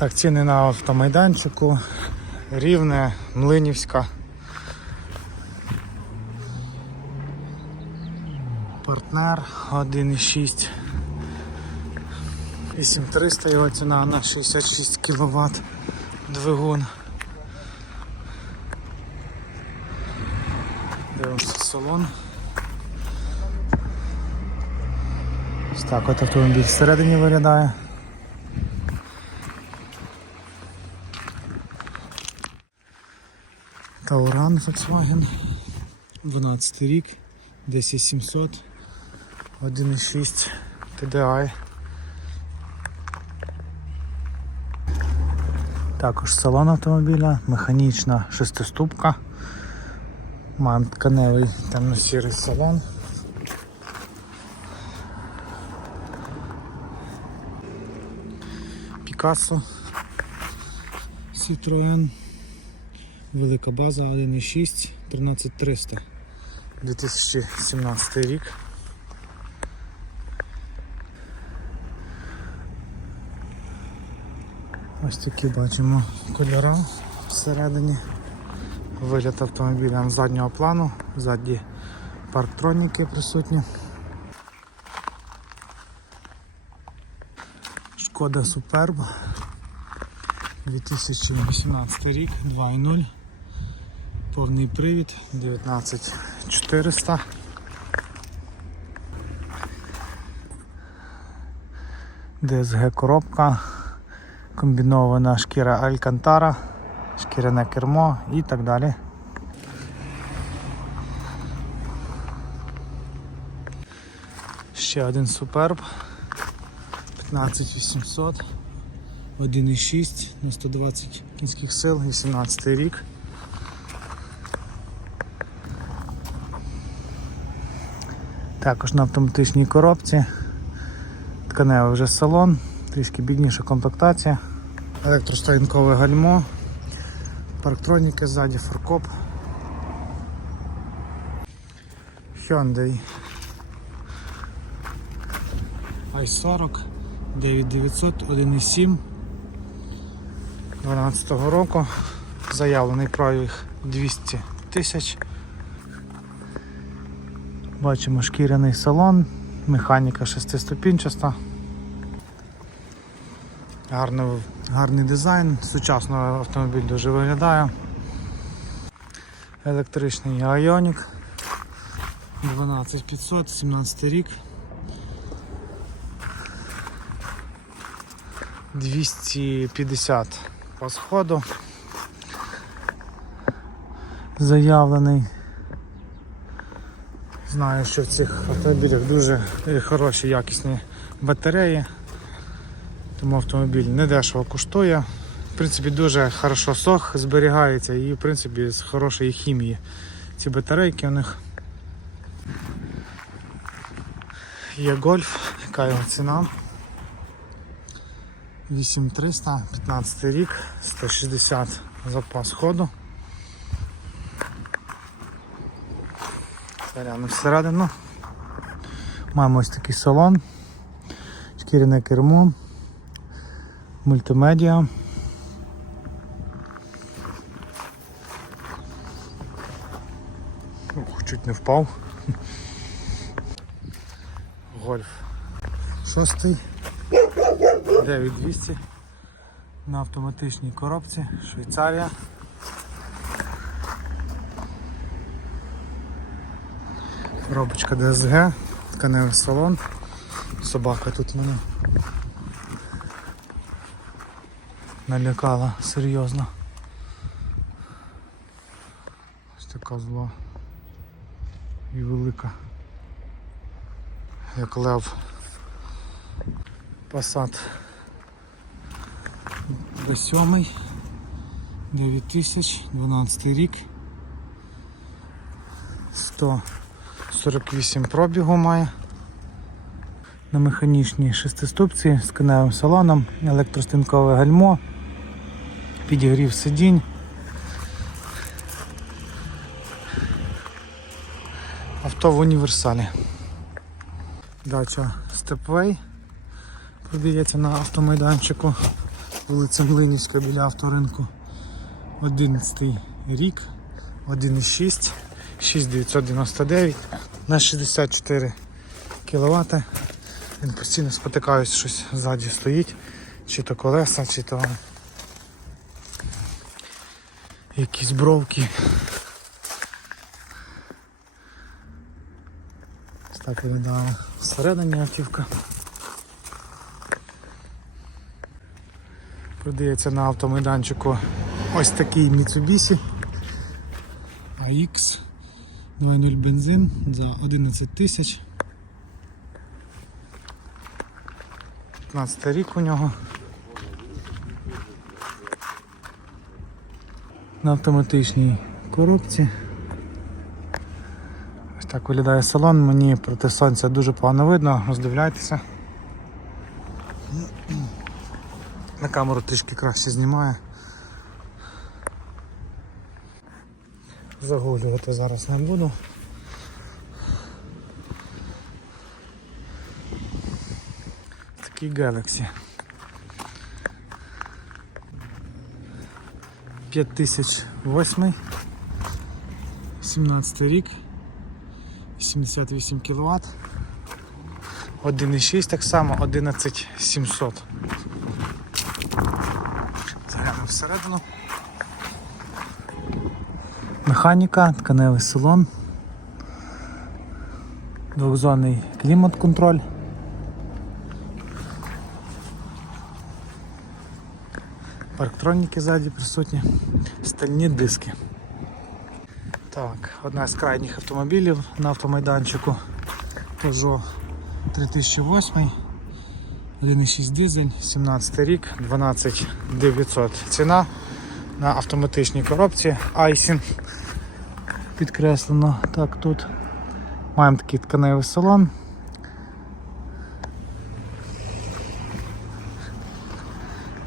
Так, ціни на автомайданчику. Рівне, Млинівська. Партнер 1,6. 8300 його ціна на 66 кВт двигун. Дивимося салон. Ось так от автомобіль всередині виглядає. Тауран Volkswagen. 12 рік, 10700, 1,6 TDI. Також салон автомобіля, механічна шестиступка. Маємо тканевий темно-сірий салон. Пікассо. Citroën Велика база 1.6 13300 2017 рік. Ось такі бачимо кольори всередині. Вигляд автомобіля заднього плану, ззаді парктроніки присутні. Шкода Суперб 2018 рік, 2.0, повний привід, 19400. ДСГ коробка, комбінована шкіра Алькантара, шкіряне кермо і так далі. Ще один суперб 15800, 1,6 на 120 кінських сил, 18 рік. Також на автоматичній коробці. Тканевий вже салон, трішки бідніша комплектація. Електростоянкове гальмо, парктроніки ззаді, фаркоп. Hyundai i40 9900 1,7 12 року. Заявлений пробіг 200 тисяч. Бачимо шкіряний салон, механіка шестиступінчаста. Гарний, гарний дизайн, сучасно автомобіль дуже виглядає. Електричний Ioniq 12500, 17 рік. 250 по сходу. Заявлений. Знаю, що в цих автомобілях дуже хороші якісні батареї, тому автомобіль не дешево коштує. В принципі, дуже хорошо сох зберігається і в принципі з хорошої хімії. Ці батарейки у них. Є гольф, яка його ціна. 8300, 15 рік, 160 запас ходу. Зарядно всередину. Маємо ось такий салон, шкіряне кермо, мультимедіа. Ух, чуть не впав. Гольф. Шостий. 9200 на автоматичній коробці, Швейцарія. Коробочка ДСГ, тканевий салон. Собака тут мене налякала серйозно. Ось така зла і велика. Як лев. B7 9000, 12 рік. 148 пробігу має. На механічній шестиступці з каневим салоном, електростинкове гальмо, підігрів сидінь. Авто в універсалі. Дача Stepway продається на автомайданчику вулиця Млинівська біля авторинку. 11 рік, 1,6, 6999 на 64 кВт. Він постійно спотикаюсь, щось ззаді стоїть, чи то колеса, чи то якісь бровки. Ось так виглядала всередині автівка. Продається на автомайданчику ось такий Mitsubishi AX 2.0 бензин за 11 тисяч. 15 рік у нього. На автоматичній коробці. Ось так виглядає салон, мені проти сонця дуже погано видно, роздивляйтеся. На камеру трішки краще знімає. Загулювати зараз не буду. Такий Galaxy. 5008, 17 рік, 78 кВт, 1,6 так само, 11700. Заглянемо всередину. Механіка, тканевий салон, двохзонний клімат-контроль. Парктроніки ззаді присутні, стальні диски. Так, одна з крайніх автомобілів на автомайданчику Peugeot 3008, 1,6 дизель, 17 рік, 12 900 ціна на автоматичній коробці Айсін підкреслено. Так, тут маємо такий тканевий салон.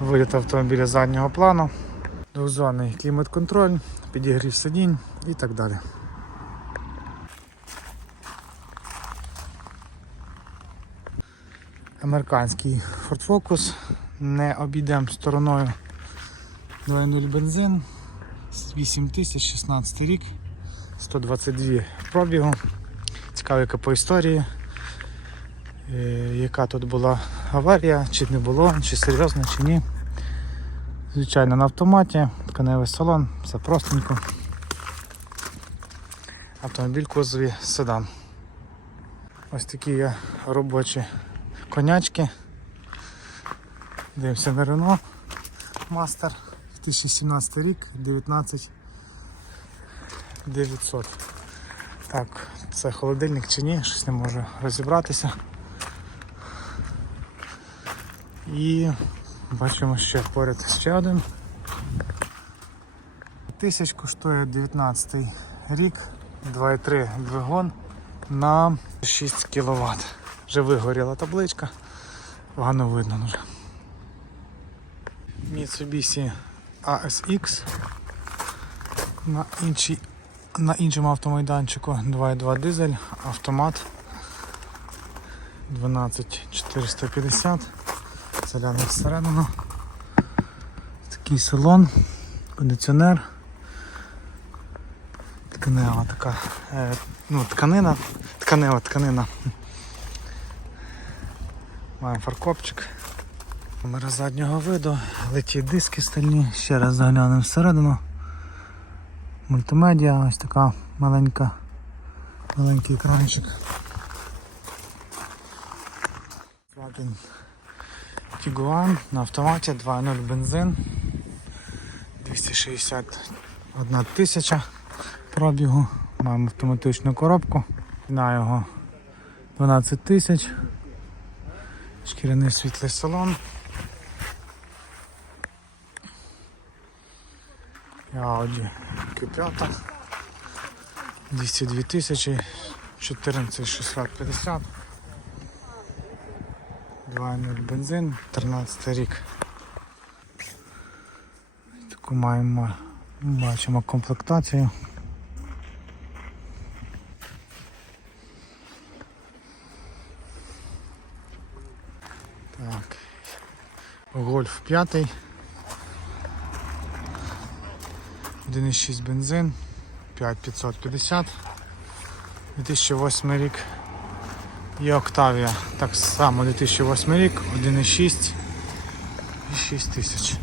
Виліт автомобіля заднього плану, двохзонний клімат-контроль, підігрів сидінь і так далі. Американський Ford Focus, не обійдемо стороною 2.0 бензин, 8016 рік, 122 пробігу. Цікаво, яка по історії, е, яка тут була аварія, чи не було, чи серйозно, чи ні. Звичайно, на автоматі, тканевий салон, все простенько. Автомобіль кузові седан. Ось такі є робочі конячки. Дивимося на Renault Master 2017 рік, 19 900. Так, це холодильник чи ні, щось не можу розібратися. І бачимо ще поряд ще один. Тисяч коштує 19 рік, 2,3 двигун на 6 кВт. Вже вигоріла табличка, погано видно вже. Mitsubishi ASX на, іншій, на іншому автомайданчику 2.2 дизель, автомат 12450. Заглянемо всередину. Такий салон, кондиціонер. Тканева така, е, ну, тканина, тканева тканина. Маємо фаркопчик. Камера заднього виду, летять диски стальні, ще раз заглянемо всередину. Мультимедіа, ось така маленька, маленький екранчик. Volkswagen Tiguan на автоматі 2.0 бензин. 261 тисяча пробігу. Маємо автоматичну коробку. На його 12 тисяч. Шкіряний світлий салон. Audi Q5. 202 тисячі, 14 650. 2.0 бензин, 13 рік. Таку маємо, бачимо комплектацію. Так. Гольф 5. 1,6 бензин, 5550. 2008 рік. І Октавія. Так само 2008 рік, 1,6 і 6 тисяч.